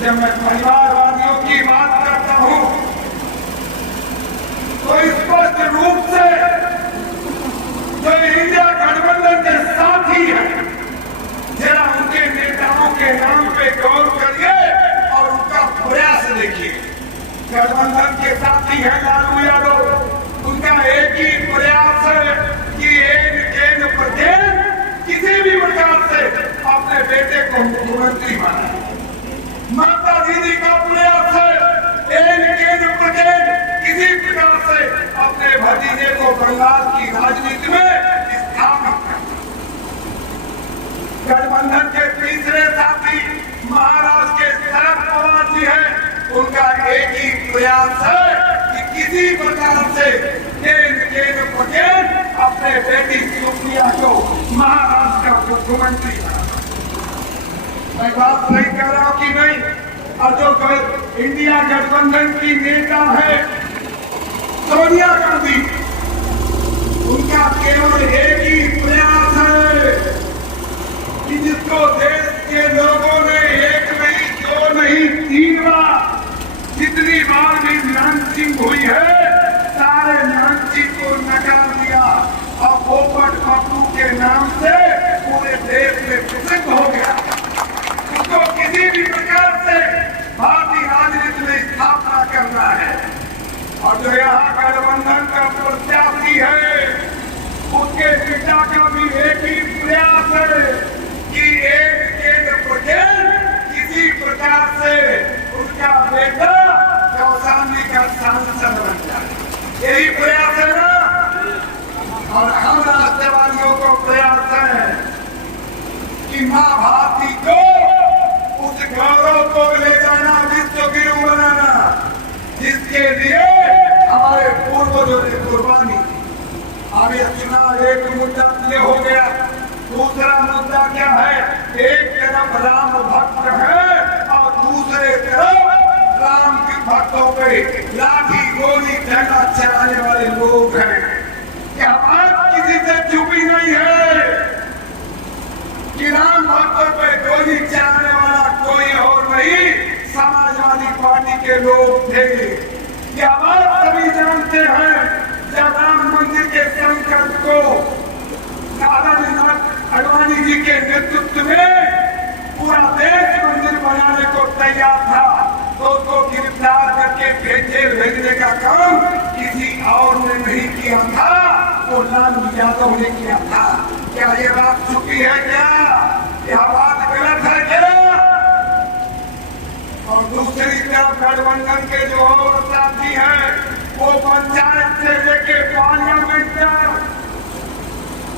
जब मैं परिवारवादियों की बात करता हूं तो स्पष्ट रूप से जो इंडिया गठबंधन के साथी हैं, जरा उनके नेताओं के नाम पे गौर करिए और उनका प्रयास देखिए। गठबंधन के साथी हैं लालू यादव, उनका एक ही प्रयास है कि एन पटेल किसी भी प्रकार से अपने बेटे को मुख्यमंत्री बनाए। माता दीदी का प्रयास है एन पटेल किसी प्रकार से अपने भतीजे को बंगाल की राजनीति में स्थापित करें। गठबंधन के तीसरे साथी महाराष्ट्र के शरद पवार जी हैं, उनका एक ही प्रयास है कि किसी प्रकार से एन पटेल अपने बेटी सुप्रिया को महाराष्ट्र का मुख्यमंत्री बनाए। मैं बात सही कह रहा हूं कि नहीं? और जो इंडिया गठबंधन की नेता है सोनिया गांधी, उनका केवल एक ही प्रयास है कि जिसको देश के लोगों ने एक नहीं, दो नहीं, 3 बार जितनी बार भी लॉन्चिंग हुई है सारे लॉन्चिंग को नकार दिया और पोपट पप्पू के नाम से पूरे देश में प्रसिद्ध हो गया। उसको किसी भी प्रकार से भारतीय राजनीति में स्थापना करना है। और जो यहाँ गठबंधन का प्रत्याशी है उसके पिता का भी एक ही प्रयास है कि एन पटेल किसी प्रकार से उसका बेटा कौशाम्बी का सांसद बन जाए। यही प्रयास है ना? और हम राष्ट्रवादियों को प्रयास है कि माँ भारती को उस गौरव को ले जाना, विश्व गुरु बनाना, जिसके लिए हमारे पूर्वजों ने कुर्बानी। अब ये चुनाव एक मुद्दा ये हो गया, दूसरा मुद्दा क्या है? एक तरफ राम भक्त है और दूसरे तरफ राम के भक्तों पे लाठी गोली डंडा चलाने वाले लोग हैं। क्या बात किसी से छुपी नहीं है कि राम भक्तों पे गोली चलाने वाला कोई और नहीं, समाजवादी पार्टी के लोग थे। क्या बात सभी जानते हैं? जब राम मंदिर के संकल्प को नारायण आडवाणी जी के नेतृत्व में पूरा देश मंदिर बनाने को तैयार था तो उसको गिरफ्तार करके भेजने का काम किसी और ने नहीं किया था, वो लालू यादव ने किया था। क्या ये बात छुपी है? क्या बात गलत है क्या? और दूसरी तरफ गठबंधन के जो और साथी हैं वो पंचायत से लेके पार्लियामेंट तक,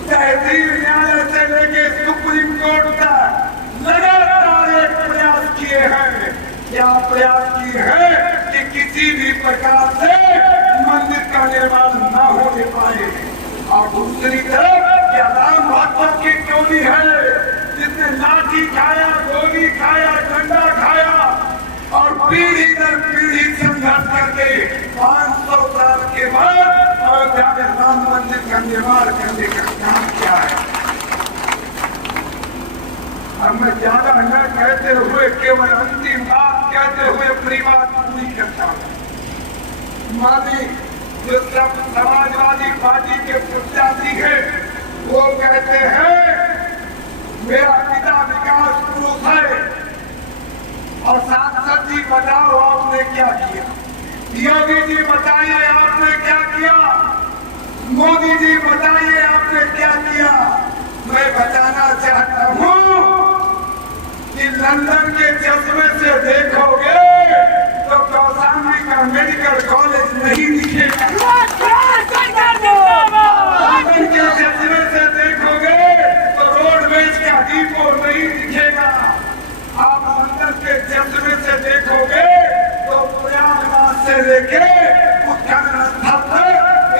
तहसील न्यायालय से लेके सुप्रीम कोर्ट तक लगातार एक प्रयास किए हैं। क्या प्रयास किए हैं कि किसी भी प्रकार से मंदिर का निर्माण न होने पाए। और दूसरी तरफ क्या राम भक्तों की टोली है जिसने लाठी खाया, गोली खाया, डंडा खाया और पीढ़ी दर पीढ़ी संघर्ष करके 500 साल के बाद अयोध्या में राम मंदिर का निर्माण करने का काम किया है। अब मैं ज्यादा न कहते हुए केवल अंतिम बात कहते हुए अपनी बात पूरी करता हूँ। मानी जो सब समाजवादी पार्टी के प्रत्याशी है वो कहते हैं मेरा पिता विकास पुरुष है और सांसद जी बताओ आपने क्या किया? योगी जी बताइए आपने क्या किया? मोदी जी बताइए आपने क्या किया? मैं बताना चाहता हूँ कि लंदन के चश्मे से देखोगे तो कौशाम्बी का मेडिकल कॉलेज नहीं दिखेगा। लंदन के चश्मे से देखोगे तो रोडवेज का डिपो नहीं दिखेगा। आप लंदन के चश्मे से देखोगे तो प्रयागराज से लेके उत्तराखंड तक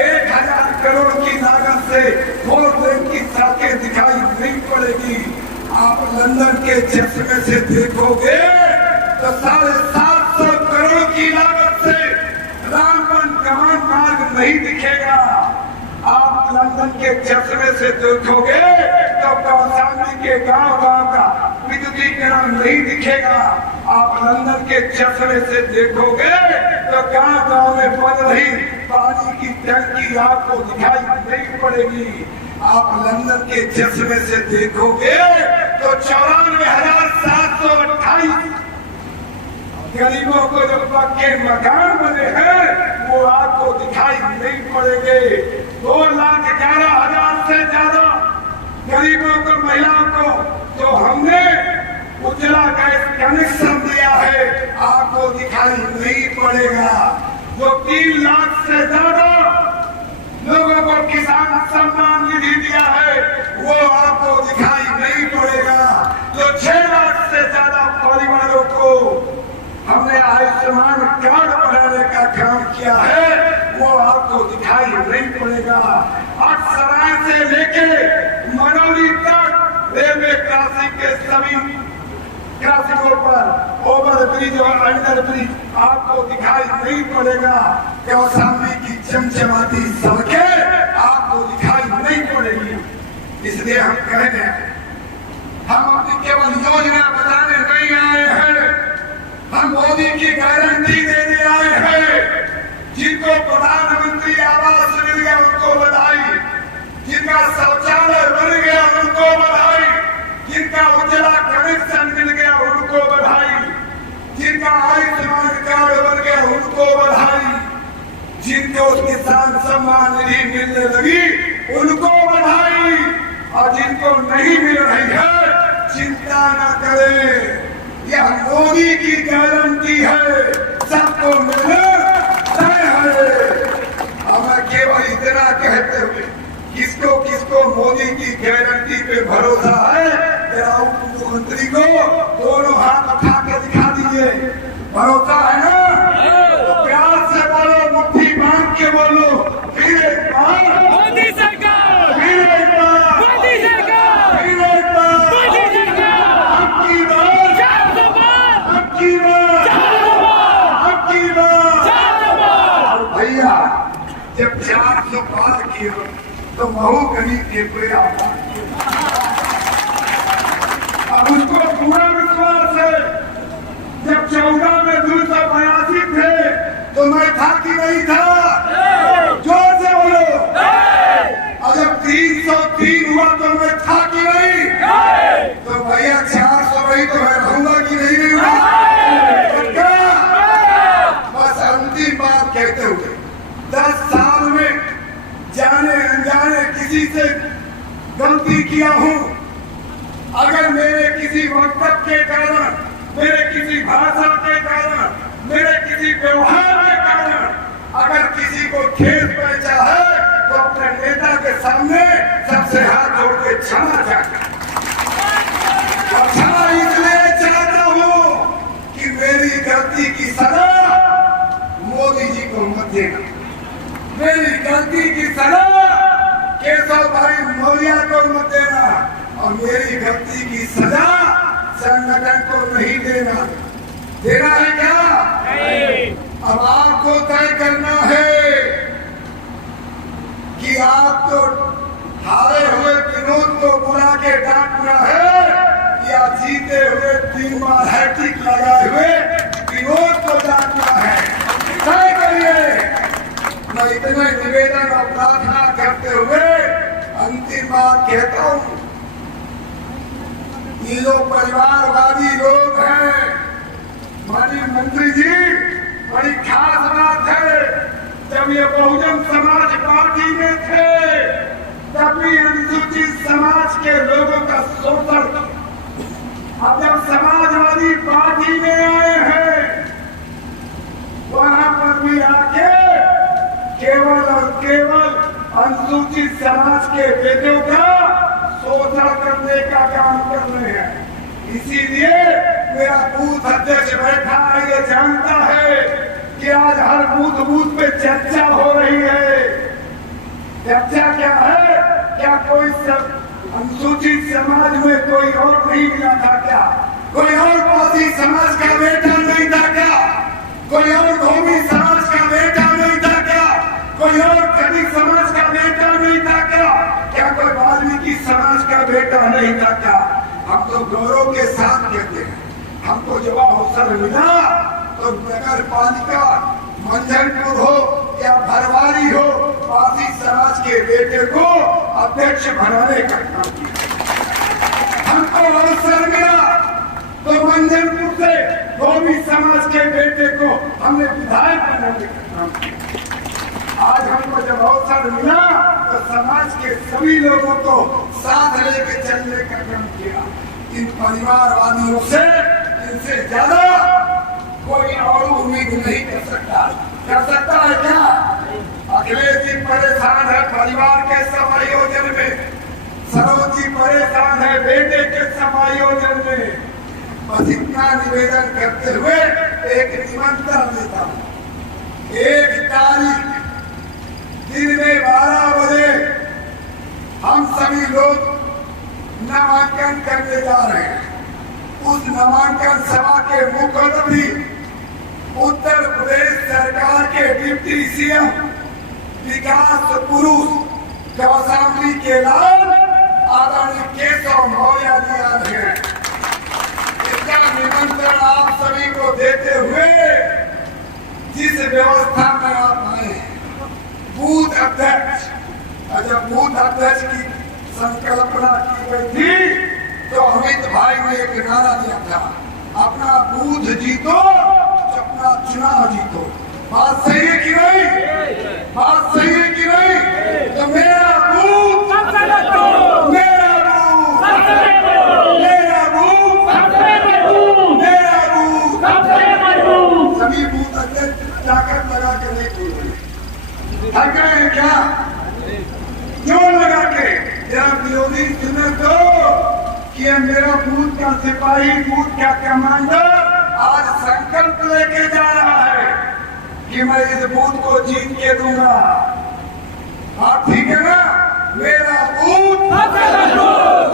1000 करोड़ की लागत से 4 लेन की सड़कें दिखाई नहीं पड़ेगी। आप लंदन के चश्मे से देखोगे तो 750 करोड़ की लागत से रामबन कमान मार्ग नहीं दिखेगा। आप लंदन के चश्मे से देखोगे तो कौशाम्बी के गांव-गांव का विद्युतीकरण तरह नहीं दिखेगा। आप लंदन के चश्मे से देखोगे तो गांव में बन रही पानी की टंकी आपको दिखाई नहीं पड़ेगी। आप लंदन के चश्मे से देखोगे तो 94,728 गरीबों को जो पक्के मकान बने हैं वो आपको दिखाई नहीं पड़ेंगे। 2,11,000 से ज्यादा गरीबों को, महिलाओं को जो हमने उजला गैस कनेक्शन दिया है आपको दिखाई नहीं पड़ेगा। जो 3 लाख से ज्यादा लोगों को किसान सम्मान निधि दिया है वो आपको दिखाई नहीं पड़ेगा। जो 6 लाख से ज्यादा परिवारों को हमने आयुष्मान कार्ड बनाने का काम किया है वो आपको दिखाई नहीं पड़ेगा। अक्सराय से लेके मनौली तक रेलवे क्रॉसिंग के सभी क्रॉसिंगों पर ओवर ब्रिज और अंडर ब्रिज आपको दिखाई नहीं पड़ेगा। कौशाम्बी की चमचमाती सड़कें आपको दिखाई नहीं पड़ेगी। इसलिए हम कह रहे हैं हम अपनी केवल योजना बताने नहीं आए हैं, हम मोदी की गारंटी देने आए हैं। जिनको प्रधानमंत्री आवास मिल गया उनको बधाई, जिनका शौचालय बन गया उनको बधाई, जिनका उजला कनेक्शन मिल गया उनको बधाई, जिनका आयुष्मान कार्ड बन गया उनको बधाई, जिनको किसान सम्मान निधि मिलने लगी उनको बधाई, और जिनको नहीं मिल रही है चिंता न करें, यह मोदी की गारंटी है, सबको मिले तय है। हमें केवल इतना कहते हुए किसको किसको मोदी की गारंटी पे भरोसा है जरा उप मुख्यमंत्री को दोनों हाथ उठा के दिखा दीजिए। भरोसा है ना? तो प्यार से बोलो, मुट्ठी बांध के बोलो, फिर एक बार मोदी सरकार, फिर एक बार मोदी सरकार, फिर एक बार मोदी सरकार, आपकी बार आपकी बार आपकी बार। और भैया जब 400 पार किया तो महू गली के पे आता, अब उसको पूरा विश्वास है। जब 14 में 282 थे तो मैं था कि नहीं था? जोर से बोलो। और जब 303 हुआ तो मैं था कि नहीं? तो भैया 400 रही तो मैं रहूंगा कि नहीं रहूंगा? बस अंतिम बात कहते हुए 10 साल में जाने अनजाने किसी से गलती किया हूँ, अगर मेरे किसी वक्तव्य के कारण, मेरे किसी भाषा के कारण, मेरे किसी व्यवहार के कारण अगर किसी को ठेस पहुंचा है तो अपने नेता के सामने सबसे हाथ जोड़ के क्षमा चाहता हूं। क्षमा इसलिए चाहता हूं कि मेरी गलती की सजा मोदी जी को मत देना, मेरी गलती की सजा केशव भाई मौर्य को मत देना, और मेरी गलती की सजा संगठन को नहीं देना। देना है क्या? नहीं। अब आपको तय करना है कि आपको हारे हुए विनोद को बुला के डांटना है या जीते हुए 3 बार हैट्रिक लगाए हुए विनोद को डांटना है। तय करिए। मैं इतना निवेदन और प्रार्थना करते हुए अंतिम बात कहता हूँ, ये लोग परिवारवादी लोग हैं। माननीय मंत्री जी, बड़ी खास बात है, जब ये बहुजन समाज पार्टी में थे तब भी अनुसूचित समाज के लोगों का शोषण, अब जब समाजवादी पार्टी में आए हैं वहां पर भी आके केवल और केवल अनुसूचित समाज के बेटों का शोषण करने का काम कर रहे हैं। इसीलिए मेरा बूथ अध्यक्ष बैठा है, ये जानता है कि आज हर बूथ पे चर्चा हो रही है। चर्चा क्या है? क्या कोई अनुसूचित समाज में कोई और नहीं मिला था क्या? कोई और पासी समाज का बेटा नहीं था क्या? कोई और धोबी समाज का बेटा नहीं था क्या? कोई और खनिक समाज का बेटा नहीं था क्या? क्या कोई वाल्मीकि समाज का बेटा नहीं था क्या? हम तो गौरव के साथ कहते हैं, हमको जब अवसर मिला तो नगर पालिका मंझनपुर हो या भरवारी हो, पासी समाज के बेटे को अध्यक्ष बनाने का काम किया। हमको अवसर मिला तो मंझनपुर से धोबी समाज के बेटे को हमने विधायक बनाने का काम किया। आज हमको जब अवसर मिला तो समाज के सभी लोगों को साथ लेके चलने का काम किया। इन परिवारवादियों से इनसे ज्यादा कोई और उम्मीद नहीं कर सकता है क्या? अखिलेश जी परेशान है परिवार के समायोजन में, सरोज जी परेशान है बेटे के समायोजन में। बस इतना निवेदन करते हुए एक निमंत्रण देता हूँ, 1 तारीख दिन में 12 बजे हम सभी लोग नामांकन करने जा रहे हैं। उस नामांकन सभा के मुख्य अतिथि उत्तर प्रदेश सरकार के डिप्टी सीएम विकास पुरुष कौशाम्बी के लाल आदरणीय केशव मौर्य जी आ रहे हैं। इसका निमंत्रण आप सभी को देते हुए जिस व्यवस्था में आप आए, बूथ अध्यक्ष, जब बूथ अध्यक्ष की संकल्पना की गई थी तो अमित भाई ने एक नारा दिया था, अपना बूथ जीतो, अपना चुनाव जीतो। बात सही है कि नहीं? बात सही है कि नहीं? तो मेरा बूथ, मेरा बूथ, मेरा बूथ, मेरा बूथ। सभी बूथ अध्यक्ष ताकत लगा के नहीं बोल रहे, थक गए हैं क्या? क्यों लगा के? जरा विरोधी सुने तो कि मेरा बूथ का सिपाही, बूथ का कमांडर आज संकल्प लेके जा रहा है कि मैं इस बूथ को जीत के दूंगा। आप ठीक है ना? मेरा बूथ, मेरा बूथ,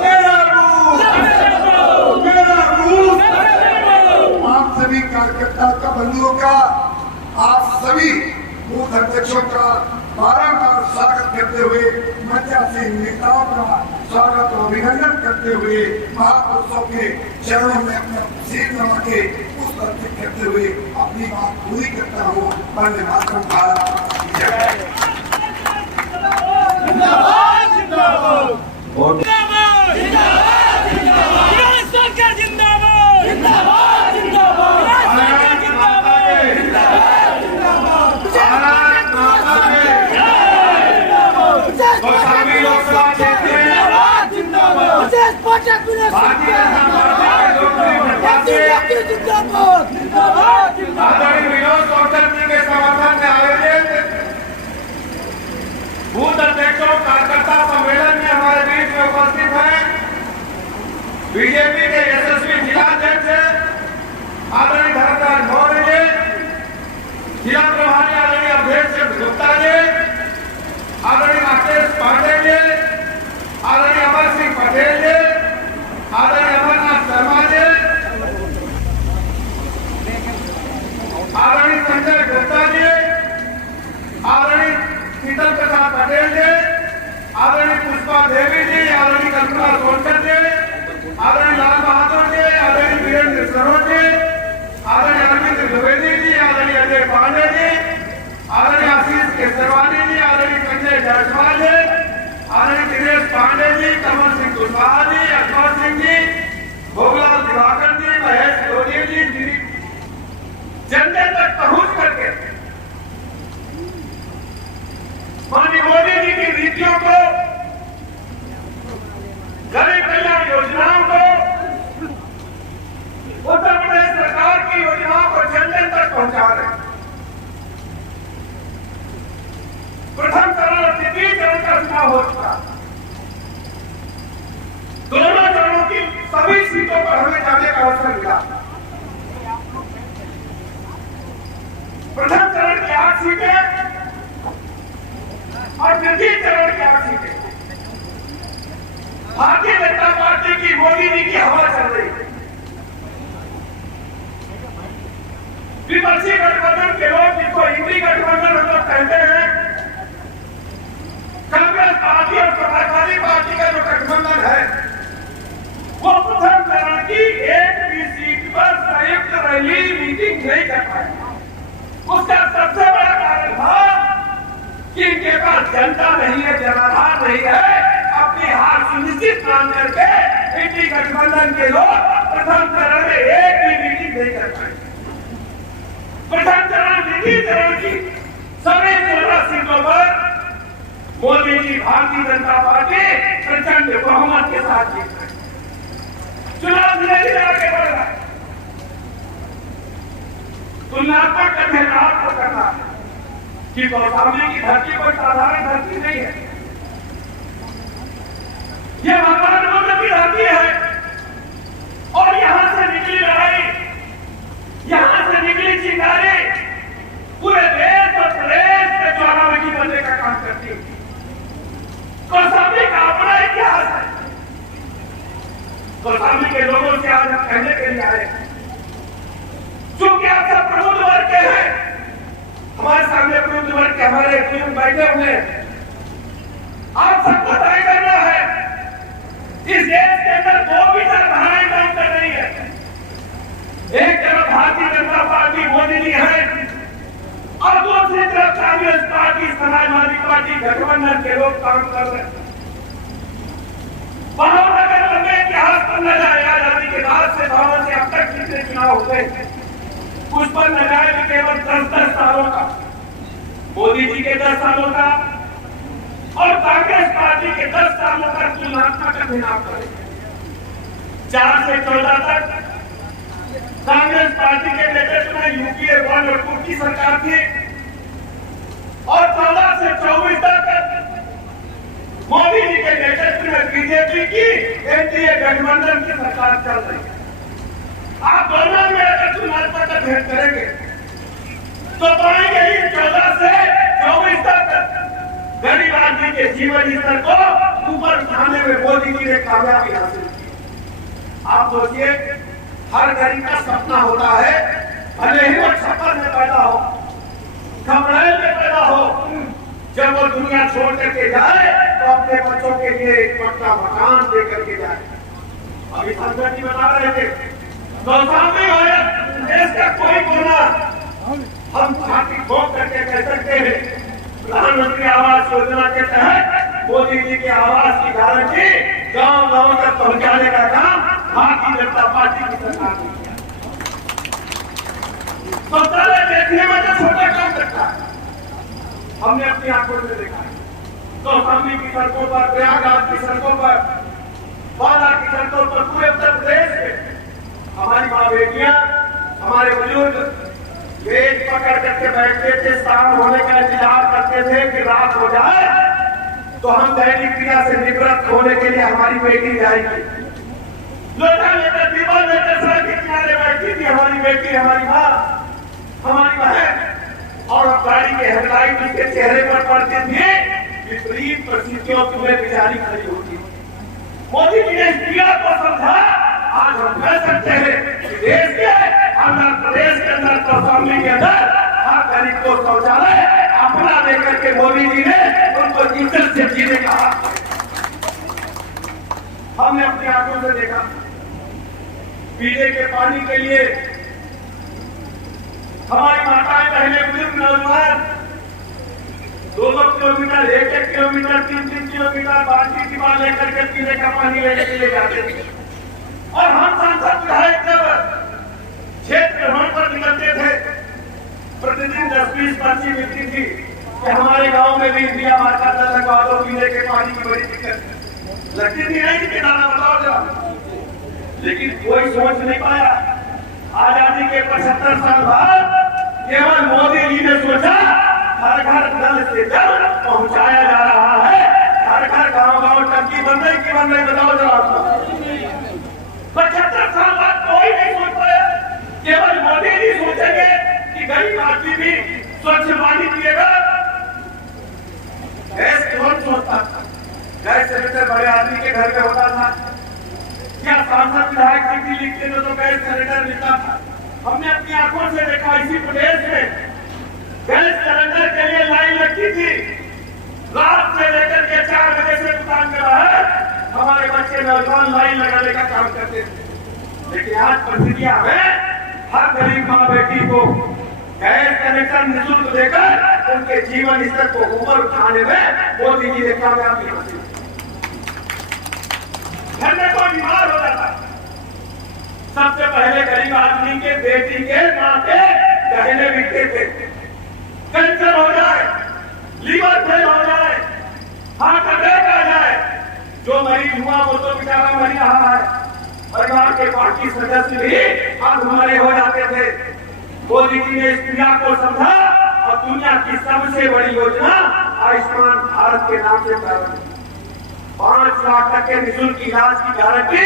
मेरा बूथ। आप सभी कार्यकर्ता का, बंधुओं का, आप सभी बूथ अध्यक्षों का बारंबार स्वागत करते हुए, मंचासीन नेताओं का स्वागत और अभिनंदन करते हुए, महापुरुषों के चरणों में अपना सिर नवा के पुष्प अर्पित करते हुए अपनी बात पूरी करता हूँ। वंदे मातरम। भारत की जय। बूथ अध्यक्षों कार्यकर्ता सम्मेलन में हमारे बीच में उपस्थित हैं बीजेपी के यशस्वी जिलाध्यक्ष आदरणीय धर्मराज मौर्य जी, जिला प्रभारी आदरणीय अवधेश गुप्ता जी, आदरणीय राकेश पांडे जी, आदरणीय अमर सिंह पटेल जी, आदरणीय अमरनाथ शर्मा जी, आदरणीय संजय गुप्ता जी, आदरणीय शीतल प्रसाद पटेल जी, आदरणीय पुष्पा देवी जी, आदरणीय कल्पना सोनकर जी, आदरणीय लाल बहादुर जी, आदरणीय वीरेंद्र सरोज जी, आदरणीय अरविंद द्विवेदी जी, आदरणीय अजय पांडे जी, आदरणीय आशीष केसरवानी जी, आदरणीय संजय जायसवाल जी, आदरणीय दिनेश पांडे जी, कमल सिंह कुशवाहा जी, अकबर सिंह जी, भोगलाल दिवाकर जी, महेश लोधी जी, जनता तक पहुंच करके माननीय मोदी जी की नीतियों को, गरीब कल्याण योजनाओं को, उत्तर प्रदेश सरकार की योजनाओं को जन जन तक पहुंचा रहे। प्रथम चरण और द्वितीय चरण का चुनाव हो चुका, दोनों चरणों की सभी सीटों पर हमें जाने का अवसर मिला। प्रथम चरण की 8 सीटें और द्वितीय चरण की 8 सीटें। भारतीय जनता पार्टी की, मोदी जी की हवा चल रही है। विपक्षी गठबंधन के लोग, जिसको इंडी गठबंधन हम लोग कहते हैं, कांग्रेस पार्टी और समाजवादी पार्टी का जो गठबंधन है, वो काम करके इंडी गठबंधन के लोग प्रथम चरण में एक भी मीटिंग नहीं कर पाए। प्रथम चरण द्वितीय चरण की सभी 16 सीटों पर मोदी जी भारतीय जनता पार्टी प्रचंड बहुमत के साथ जीत रहे। चुनाव धीरे धीरे आगे बढ़ रहा है। तुलनात्मक अध्ययन आपको करना है कि कौशाम्बी की धरती कोई साधारण धरती नहीं है। यह भगवान बुद्ध की धरती है और यहां से निकली लड़ाई, यहां से निकली चिंगारी पूरे देश और प्रदेश में ज्वालामुखी बनने का काम करती है। कौशाम्बी का अपना इतिहास है। कौशाम्बी के लोगों से आज हम कहने के लिए आए हैं, क्योंकि आप सब प्रबुद्ध वर्ग के हैं। हमारे सामने प्रबुद्ध वर्ग के हमारे बुजुर्ग बैठे हुए हैं। आप सबको तय करना है इस देश के अंदर दो विचारधाराएं काम कर रही है। एक तरफ भारतीय जनता पार्टी मोदी जी है और दूसरी तरफ कांग्रेस पार्टी समाजवादी पार्टी गठबंधन के लोग काम कर रहे हैं। बहुत अगर लंबे इतिहास पढ़ना जाएगा, आजादी के बाद से भावों से अब तक जितने चुनाव हुए उस पर न जाए केवल 10-10 सालों का, मोदी जी के 10 सालों का और कांग्रेस पार्टी के 10 सालों का तुलनात्मक अध्ययन करें। 4 से 14 तक कांग्रेस पार्टी के नेतृत्व में यूपीए 1 और 2 की सरकार थी और 14 से 24 तक मोदी जी के नेतृत्व में बीजेपी की एनडीए गठबंधन की सरकार चल रही है। आप दोनों में अगर तुलनात्मक अध्ययन करेंगे तो पाएंगे ही 14 से 24 तक गरीब आदमी के जीवन स्तर को ऊपर उठाने में मोदी जी ने कामयाबी हासिल की। आप सोचिए, हर गरीब का सपना होता है, भले ही वो छप्पर में पैदा हो, खपड़ेल में पैदा हो, जब वो दुनिया छोड़ करके जाए तो अपने बच्चों के लिए एक पक्का मकान दे करके जाए। अभी संसद जी बता रहे थे, कौशाम्बी देश का कोई कोना हम छाती ठोक करके कह सकते हैं प्रधानमंत्री आवास योजना के तहत मोदी जी के आवास की गारंटी गांव-गांव तक पहुंचाने का काम भारतीय जनता पार्टी की सरकार ने किया। शौचालय देखने में तो छोटा काम करता है, हमने अपनी आंखों से देखा है। कौशाम्बी की सड़कों पर, प्रयागराज की सड़कों पर, बाला की सड़कों पर, पूरे उत्तर प्रदेश में हमारी माँ बेटियां, हमारे बुजुर्ग वेद पकड़ करके बैठते थे, शाम होने का इंतजार करते थे कि रात हो जाए तो हम दैनिक क्रिया से निवृत्त होने के लिए हमारी बेटी जाएगी। लोटा लेकर, दीवार लेकर सड़क के किनारे बैठी थी हमारी बेटी, हमारी माँ, हमारी बहन, और गाड़ी के हेडलाइट उसके चेहरे पर पड़ते थे। विपरीत परिस्थितियों में बेचारी खड़ी होती। मोदी जी ने इस क्रिया को समझा। आज हम कह सकते हैं कि देश के आंध्र प्रदेश के अंदर, कौशाम्बी के अंदर हर गरीब को शौचालय अपना देकर के मोदी जी ने उनको इज्जत से जीने का हक हमने अपनी आंखों से देखा। पीने के पानी के लिए हमारी माताएं, बहनें, बुजुर्ग, नौजवान 2-2 किलोमीटर, 1-1 किलोमीटर, 3-3 किलोमीटर बाल्टी की बात लेकर के पीने का पानी लेने के लिए जाते थे। और हम सांसद विधायक जब क्षेत्र भ्रमण पर निकलते थे, प्रतिदिन 10-20 पर्ची मिलती थी कि हमारे गांव में भी इंडिया मार्का लगवा दो, पीने के पानी की बड़ी दिक्कत लगती थी। नहीं कि दाना बताओ जरा, लेकिन कोई सोच नहीं पाया। आजादी के 75 साल बाद केवल मोदी जी ने सोचा हर घर नल से जल पहुंचाया जा रहा है, हर घर गांव-गांव टंकी बन रही की बन रही, बताओ जरा। 75 साल बाद कोई नहीं सोच पाया, केवल मोदी जी सोचेंगे कि गरीब आदमी भी स्वच्छ पानी पिएगा। गैस कौन सोचता था? गैस सिलेंडर बड़े आदमी के घर में होता था, क्या सांसद विधायक चिट्ठी लिखते थे तो गैस सिलेंडर मिलता था। हमने अपनी आंखों से देखा, इसी प्रदेश में गैस सिलेंडर के लिए लाइन लगती थी। रात से लेकर के 4 बजे से दुकान के बाहर हमारे बच्चे नौजवान लाइन लगाने का काम करते थे। लेकिन आज परिस्थितियां में हर गरीब माँ बेटी को गैस कनेक्शन निःशुल्क देकर उनके जीवन स्तर को ऊपर उठाने में मोदी जी ने कामयाबी हासिल की। घर में कोई बीमार हो जाता, सबसे पहले गरीब आदमी के बेटी के मां के गहने बिकते थे। कैंसर हो जाए, लीवर फेल हो जाए, हार्ट अटैक आ जाए, जो मरीज हुआ वो तो बेचारा मर रहा है, परिवार के बाकी सदस्य भी अधूरे हो जाते थे। मोदी जी ने इस पीड़ा को समझा और दुनिया की सबसे बड़ी योजना आयुष्मान भारत के नाम से प्रारंभ 5 लाख तक के निःशुल्क इलाज की गारंटी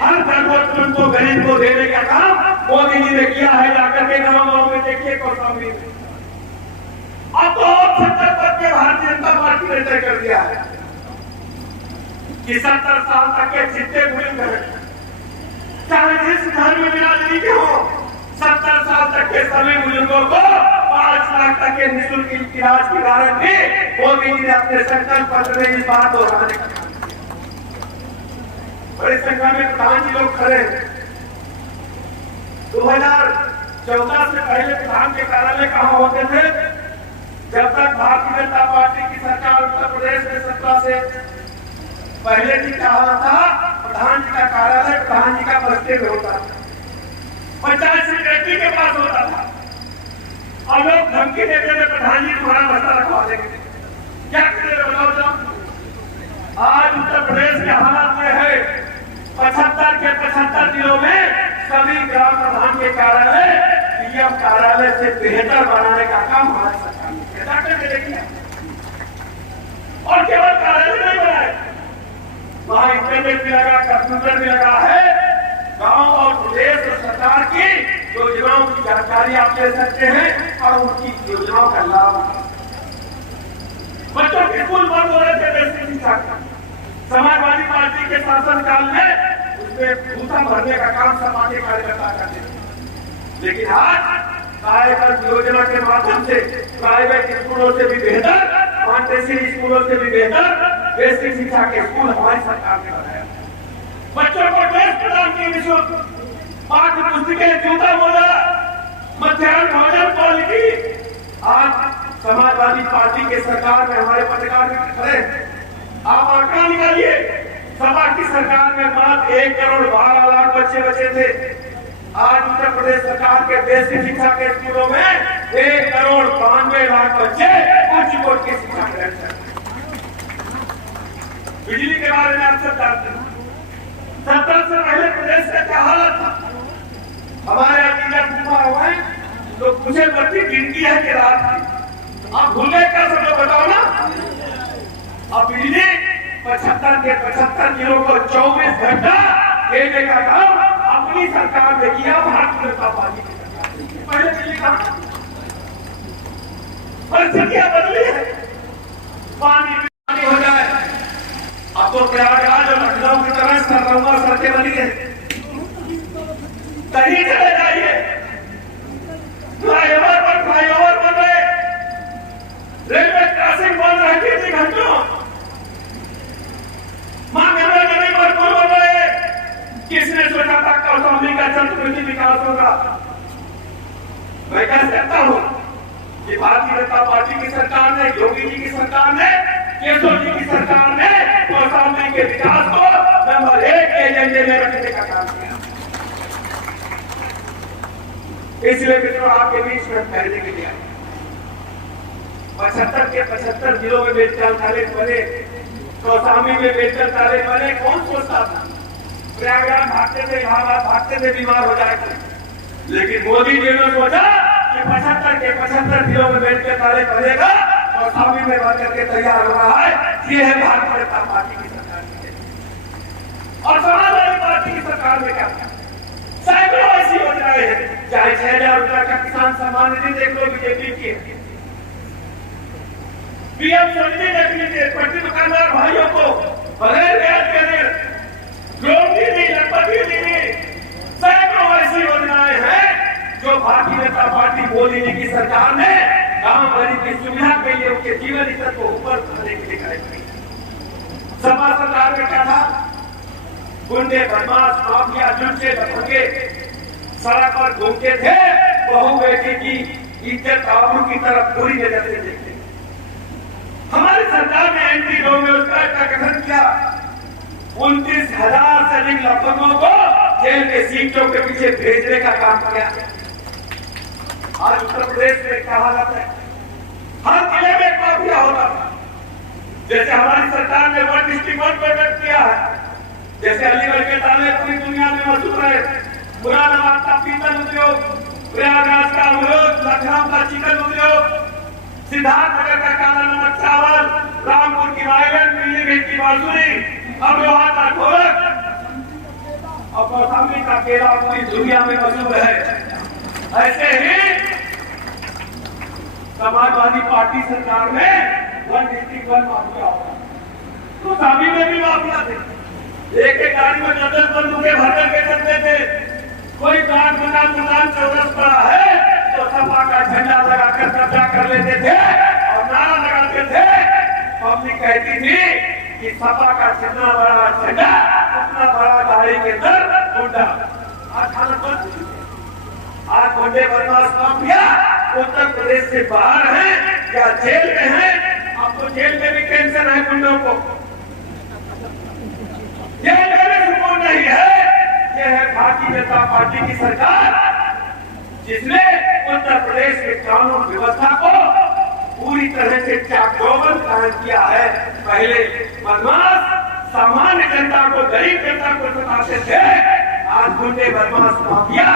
हर जरूरतमंद को गरीब को देने का काम मोदी जी ने किया है। जाकर के गाँव में देखिए कौशाम्बी में अब तो 70 पद के भारतीय जनता पार्टी ने तय कर दिया है कि 70 साल तक के जितने बुजुर्ग हैं, चाहे जिस घर में बिरादरी के हो, 70 साल तक के सभी बुजुर्गों को 5 लाख तक के निःशुल्क इलाज की गारंटी मोदी जी ने अपने संकल्प पत्र में इस बात दोहराने का काम किया। बड़ी संख्या में प्रधान जी लोग खड़े हैं। 2014 से पहले प्रधान के कार्यालय कहाँ होते थे? जब तक भारतीय जनता पार्टी की सरकार उत्तर प्रदेश में सत्ता से पहले जी क्या होता था, प्रधान जी का कार्यालय प्रधान जी का बस्ते में होता था, पंचायत सेक्रेटरी के पास होता था और लोग धमकी देते थे प्रधान जी तुम्हारा बस्ता रखवा देंगे। क्या करें बताओ जब आज उत्तर प्रदेश के हालात में है 75 के 75 जिलों में सभी ग्राम प्रधान के कार्यालय पीएम कार्यालय से बेहतर बनाने का काम हमारी सरकार ने किया। और केवल कार्यालय नहीं बनाए, वहां इंटरनेट भी लगा, कंप्यूटर भी लगा है। गांव और प्रदेश सरकार की योजनाओं की जानकारी आप ले सकते हैं और उनकी योजनाओं का लाभ। बच्चों के स्कूल बंद हो रहे थे बेसिक शिक्षा का, समाजवादी पार्टी के शासनकाल में उसमें भूसा भरने का काम समाज कार्यकर्ता करते थे। लेकिन आज कार्यक्रम योजना के माध्यम से प्राइवेट स्कूलों से भी बेहतर, मांटेसरी स्कूलों से भी बेहतर बेसिक शिक्षा के स्कूल हमारी सरकार ने बनाया। बच्चों को ड्रेस प्रदान की निःशुल्क, पाठ्य पुस्तकें, जूता मोजा, मध्याह्न भोजन क्वालिटी। आज समाजवादी पार्टी के सरकार में हमारे पत्रकार भी खड़े, आप आंकड़ा निकालिए, सभा की सरकार में मात्र 1 करोड़ 12 लाख बच्चे बचे थे। आज उत्तर प्रदेश सरकार के बेसिक शिक्षा के स्कूलों में 1 करोड़ 92 लाख बच्चे उच्च कोटि की शिक्षा ग्रहण करते। बिजली के बारे में आप सब जानते हैं, 70 से पहले प्रदेश का क्या हालत था? हमारे अतीत घुमा हुआ है, तो मुझे बच्ची गिनती है कि रात की आप भूल गए क्या? सब लोग बताओ ना। अब बिजली 75 के 75 जिलों को 24 घंटा देने का काम अपनी सरकार ने किया, भारतीय जनता पार्टी की सरकार ने। पहले बिजली कहां? परिस्थितियां बदली है, पानी हो जाए। अब तो प्रयागराज और लखनऊ की तरह सरलंगा सड़कें बनी है, कहीं चले जाइए फ्लाईओवर पर फ्लाईओवर बन रहे, रेलवे क्रॉसिंग बन रहे कितने घंटों, मां गंगा नदी पर पुल बन रहे। किसने सोचा था कौशाम्बी का जल्द विकास होगा? मैं कह सकता हूं कि भारतीय जनता पार्टी की सरकार ने, योगी जी की सरकार ने, केशव जी की सरकार ने कौशाम्बी के विकास को नंबर 1 के एजेंडे में रखने का काम किया। इसलिए मित्रों आपके बीच में कहने के लिए 75 के 75 जिलों में मेडिकल कॉलेज बने, कौशाम्बी में मेडिकल कॉलेज बने। कौन सोचता था? प्रयागराज भागते थे, इलाहाबाद भागते थे, बीमार हो जाते। लेकिन मोदी जी ने सोचा कि 75 के 75 जिलों में मेडिकल कॉलेज बनेगा, कौशाम्बी में बन करके तैयार हो रहा है। ये है भारतीय जनता पार्टी की सरकार की। और समाजवादी पार्टी की सरकार में क्या था? सैकड़ों ऐसी योजनाएं हैं, चाहे 6,000 रुपए का किसान सम्मान निधि देख लो, बीजेपी की पीएम स्वनिधि देख लीजिए, पट्टी दुकानदार भाइयों को बगैर ब्याज के लोन दी, लंपति दी, सैकड़ों ऐसी योजनाएं हैं जो भारतीय जनता पार्टी मोदी जी की सरकार ने गांव गरीब की सुविधा के लिए, उनके जीवन स्तर को ऊपर करने के लिए कराई। सपा सरकार में क्या था? गुंडे, बदमाश, माफिया, जुल्फे, लफंगे सड़क पर घूमते थे, बहू बेटी की इज्जत आबरू की तरफ पूरी नजर से देखते। हमारी सरकार ने एंटी डोमियोस एक्ट का गठन किया, 29,000 से अधिक लफंगों को जेल के सीटों के पीछे भेजने का काम किया। आज उत्तर प्रदेश में क्या हालत है? हर जिले में एक माफिया होता था। जैसे हमारी सरकार ने 1 डिस्ट्रिक्ट 1 प्रोजेक्ट किया है, जैसे अलीगढ़ के ताले पूरी दुनिया में मशहूर है, मुरादाबाद का पीतल उद्योग, प्रयागराज का अमरूद, लखनऊ का चिकन उद्योग, सिद्धार्थनगर का काला नमक चावल, रामपुर की वायलन, पीलीभीत की बांसुरी, अमरोहा का ढोलक और कौशाम्बी का केला पूरी दुनिया में मशहूर है। ऐसे ही समाजवादी पार्टी सरकार में 1 डिस्ट्रिक्ट 1 माफिया होता, तो कौशाम्बी में भी माफिया थे। एक एक गाड़ी में 10 बंदूकें भरकर के चलते थे। कोई प्लाट बना दुकान चौरस पड़ा है तो सपा का झंडा लगाकर कब्जा कर लेते थे और नारा लगाते थे। पब्लिक कहती थी कि सपा का जितना बड़ा झंडा उतना बड़ा गाड़ी के अंदर गुंडा। आज हालत बन चुकी है। आज गुंडे बदमाश माफिया उत्तर प्रदेश से बाहर है या जेल में है। आपको जेल में भी टेंशन है गुंडों को, जेल में भी सुकून नहीं है। यह है भारतीय जनता पार्टी की सरकार जिसने उत्तर प्रदेश के कानून व्यवस्था को पूरी तरह से चाकचौबंद कायम किया है। पहले बदमाश सामान्य जनता को, गरीब जनता को सताते थे, आज गुंडे बदमाश माफिया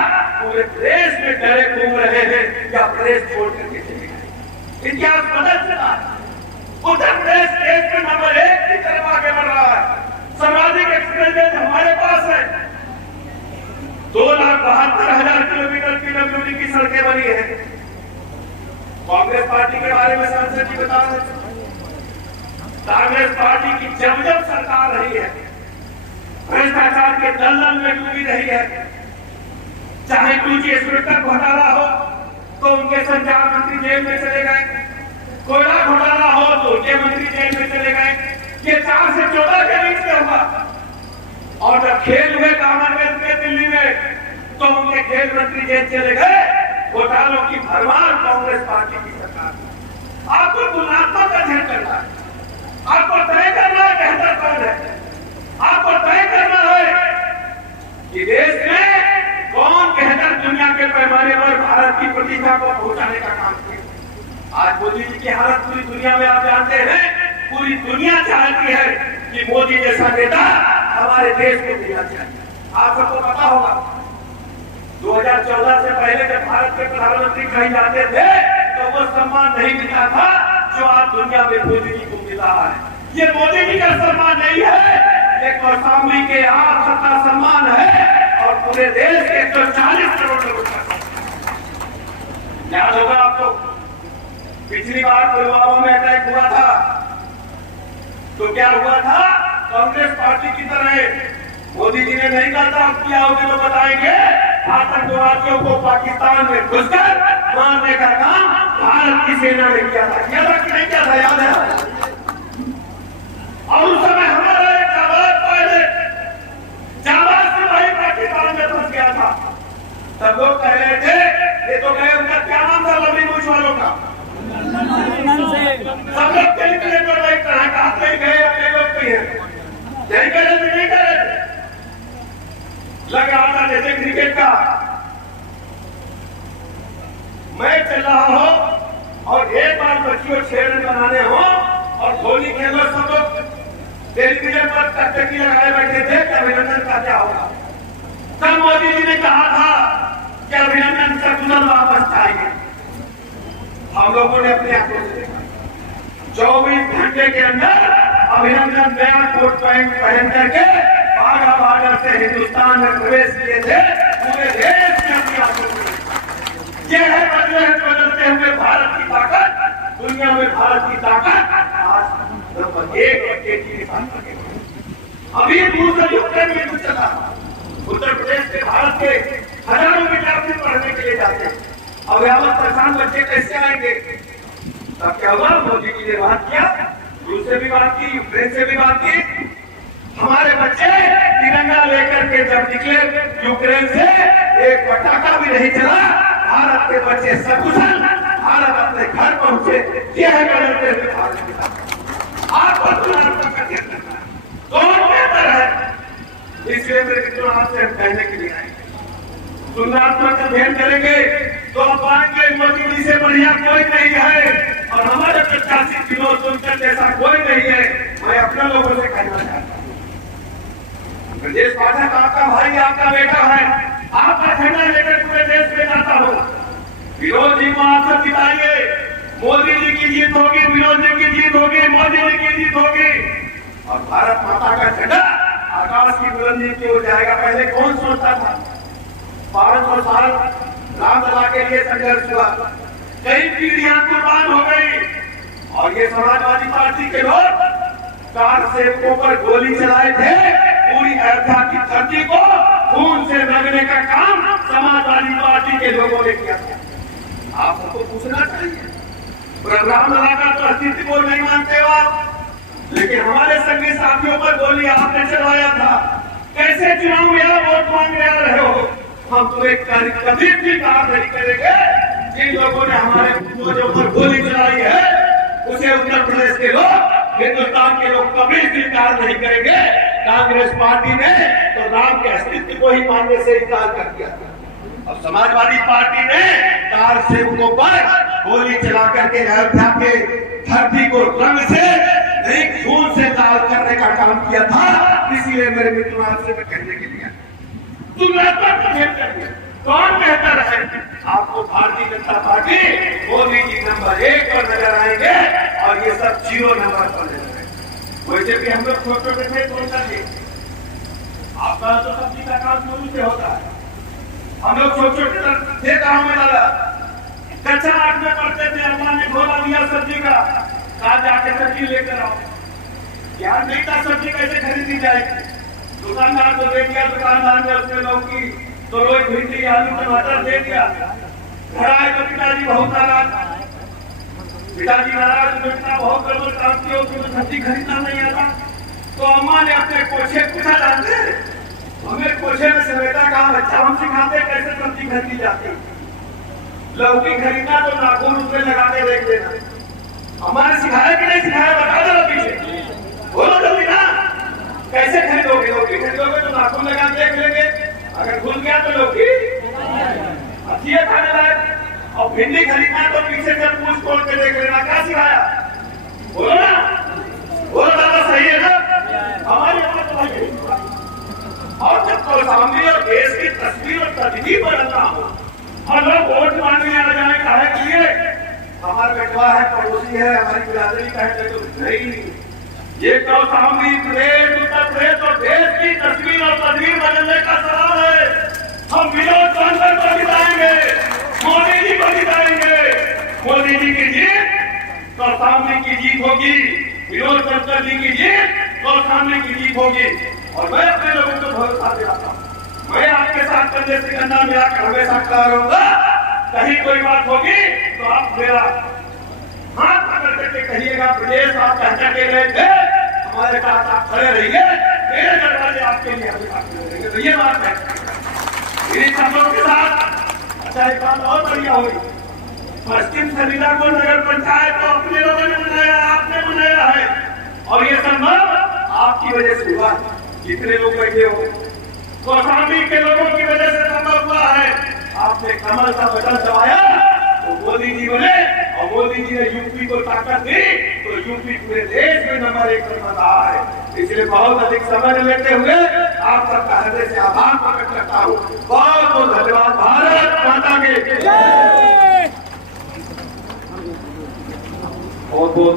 पूरे प्रदेश में डरे घूम रहे हैं या प्रदेश छोड़ करके चले गए। इतिहास बदल चुका है। उत्तर प्रदेश देश में नंबर 1 की तरफ आगे बढ़ रहा है। सामाजिक एक्सप्रेस हमारे पास है। 2,72,000 किलोमीटर पीडब्ल्यूडी की सड़कें बनी है। कांग्रेस पार्टी के बारे में सांसद जी बता रहे थे, कांग्रेस पार्टी की जब जब सरकार रही है भ्रष्टाचार के दलदल में डूबी रही है। चाहे 2G स्पेक्टर घोटाला हो तो उनके संचार मंत्री जेल में चले गए, कोयला घोटाला हो तो उनके मंत्री जेल में चले गए। ये 4 से 14 के बीच में हुआ। और जब खेल हुए कॉमनवेल्थ में दिल्ली में तो उनके खेल मंत्री जेल चले गए। घोटालों की भरमार कांग्रेस पार्टी की सरकार। आपको तुलनात्मक अध्ययन करना है, आपको तय करना है बेहतर कौन है, आपको तय करना है कि देश में कौन बेहतर दुनिया के पैमाने पर भारत की प्रतिष्ठा को पहुंचाने का काम किया। आज मोदी जी की हालत पूरी दुनिया में आप जानते हैं। पूरी दुनिया चाहती है कि मोदी जैसा नेता हमारे देश को देना चाहिए। आप सबको पता होगा 2014 से पहले जब भारत के प्रधानमंत्री कहीं जाते थे तो वो सम्मान नहीं मिलता था जो आज दुनिया में मोदी जी को मिल रहा है। ये मोदी जी का सम्मान नहीं है, ये कौशाम्बी के आप सबका सम्मान है और पूरे देश के 140 करोड़ लोगों का। याद होगा आपको पिछली बार पुलवामा में अटैक हुआ था तो क्या हुआ था? कांग्रेस पार्टी की तरह मोदी जी ने नहीं कहा किया होगा तो बताएंगे। आतंकवादियों को पाकिस्तान में घुसकर मारने का काम भारत की सेना ने किया था। किया था कि नहीं किया था? याद है। और उस समय हमारा एक जाबाज सिपाही पाकिस्तान में फंस गया था। सब लोग कह रहे थे ये तो गए, उनका क्या नाम था लंबी मूछ वालों का? सब लोग टेलीविजन पर देख रहे हैं, कहा गए अपने लोग भी हैं, यही करे नहीं करे। लग रहा था जैसे क्रिकेट का मैच चल रहा हो और एक बार बच्चियों 6 रन बनाने हो और धोनी खेलो, सब लोग टेलीविजन पर टकटकी लगाए बैठे थे कि अभिनंदन का क्या होगा। तब मोदी जी ने कहा था कि अभिनंदन का तुरंत वापस आएंगे। हम लोगों ने अपने आंखों से देखा 24 घंटे के अंदर अभिनंदन नया कोट पैंट पहन करके बाघा बॉर्डर से हिंदुस्तान में प्रवेश किए थे। पूरे देश में अपनी आंखों से देखा। यह है बदलते हुए भारत की ताकत, दुनिया में भारत की ताकत आज नंबर 1 और तेजी के साथ आगे। अभी दूसरा यूक्रेन में कुछ चला, उत्तर प्रदेश से भारत के हजारों विद्यार्थी पढ़ने के लिए जाते हैं। अब यहाँ परेशान बच्चे कैसे आएंगे? तब क्या हुआ? मोदी जी ने बात किया, रूस से भी बात की, यूक्रेन से भी बात की। हमारे बच्चे तिरंगा लेकर के जब निकले यूक्रेन से, एक पटाखा भी नहीं चला। भारत के बच्चे सकुशल भारत अपने घर पहुंचे। यह है बदलते हुए भारत के साथ। आपको तुलना करना है, कौन बेहतर है, इसलिए मेरे मित्रों आपसे हम कहने के लिए आए। तुलनात्मक अध्ययन करेंगे तो आप पाएंगे मोदी जी से बढ़िया कोई नहीं है और हमारे प्रत्याशी विनोद सोनकर जैसा कोई नहीं है। मैं अपने लोगों से कहना चाहता हूँ, ब्रजेश पाठक आपका भाई, आपका बेटा है, आपका झंडा लेकर पूरे देश में जाता हो। विनोद जी को आप सब जिताइए, मोदी जी की जीत होगी, विनोद जी की जीत होगी, मोदी जी की जीत होगी और भारत माता का झंडा आकाश की बुलंदी की ओर जाएगा। पहले कौन सोचता था? 1200 साल रामलला के लिए संघर्ष हुआ, कई पीढ़ियां कुर्बान हो गई और ये समाजवादी पार्टी के लोग कार सेवकों पर गोली चलाए थे। पूरी अयोध्या की धरती को खून से रंगने का काम समाजवादी पार्टी के लोगों ने किया था। आप सबको पूछना चाहिए, रामलला का तो अस्तित्व को नहीं मानते हो आप, लेकिन हमारे संगी साथियों पर गोली आपने चलवाया था। कैसे चुनाव में आप वोट मांगने आ रहे हो? हम तुम्हें कभी भी काम नहीं करेंगे। जिन लोगों ने हमारे पूर्वजों पर गोली चलाई है उसे उत्तर प्रदेश के लोग, हिंदुस्तान के लोग कभी स्वीकार नहीं करेंगे। कांग्रेस पार्टी ने तो राम के अस्तित्व को ही मानने से इनकार कर दिया था और समाजवादी पार्टी ने कार सेवकों पर गोली चला करके अयोध्या के धरती को रंग से नहीं खून से लाल करने का काम किया था। इसीलिए मेरे मित्रों आपसे मैं कहने के लिए कौन बेहतर है? आपको भारतीय जनता पार्टी मोदी जी नंबर 1 पर नजर आएंगे और ये सब 0 नंबर पर नजर आएंगे। वैसे भी हम लोग छोटे छोटे थे तो चाहिए, आपका तो सब्जी का काम शुरू से होता है। हम लोग छोटे छोटे थे गाँव में डाला, कच्चा 8 में पढ़ते थे, अल्लाह ने ढोला दिया सब्जी का, कहा जाके सब्जी लेकर आओ। ज्ञान नहीं था सब्जी कैसे खरीदी जाएगी। दुकानदार को दे दिया, दुकानदार ने उसने लौकी तो रोज भिंडी आलू टमाटर दे दिया। घर आए तो पिताजी बहुत नाराज, पिताजी नाराज, बेटा बहुत गड़बड़ काम किया, उसको सब्जी खरीदना नहीं आता। तो अम्मा ने अपने पोछे पूछा, जानते हमें पोछे में से बेटा कहा बच्चा हम सिखाते कैसे सब्जी खरीदी जाती। लौकी खरीदना तो नाखून उसमें लगा के देख लेना। हमारे सिखाया कि नहीं सिखाया बता दो पीछे, बोलो जल्दी ना। कैसे खरीदोगे? लौकी खरीदोगे तो नाखून लगा देख लेंगे, अगर खुल गया तो लौकी अच्छी है खाने लायक। और भिंडी खरीदना तो पीछे से पूछ खोल के देख लेना। क्या सिखाया? बोलो ना, बोलो दादा, सही है ना? हमारे यहाँ तो भाई और जब कौशाम्बी और देश की तस्वीर और तस्वीर बदलना हो और लोग वोट मांगने आ जाए काहे के लिए? हमारा बेटवा है, पड़ोसी है, हमारी बिरादरी का है तो नहीं। ये कौशाम्बी प्रदेश, उत्तर प्रदेश और देश की तस्वीर और तस्वीर बदलने का सवाल है। हम विनोद सोनकर को जिताएंगे, मोदी जी को जिताएंगे। मोदी जी की जीत कौशाम्बी की जीत होगी, विनोद सोनकर जी की जीत कौशाम्बी की जीत होगी। और मैं अपने लोगों को भरोसा दिलाता हूँ, मैं आपके साथ कंधे से कंधा मिलाकर हमेशा खड़ा रहूंगा। कहीं कोई बात होगी तो आप मेरा हाथ पकड़ करके कहिएगा, प्रदेश आप कहना के गए थे, हमारे साथ आप खड़े रहिए, मेरे दरवाजे आपके लिए अभी खड़े रहेंगे। तो ये बात है इन सबों के साथ। अच्छा, एक बात और बढ़िया हुई, पश्चिम संविदा को नगर पंचायत को अपने लोगों ने बनाया, आपने बनाया है और ये संभव आपकी वजह से हुआ। जितने लोग बैठे हो कौशाम्बी के लोगों की वजह से संभव हुआ है। आपने कमल का बटन दबाया तो मोदी जी बने और मोदी जी ने यूपी को ताकत दी तो यूपी पूरे देश में नंबर 1 पर रहा है। इसलिए बहुत अधिक समय लेते हुए आप सबका हृदय से आभार प्रकट करता हूँ। बहुत बहुत धन्यवाद। भारत माता के बहुत बहुत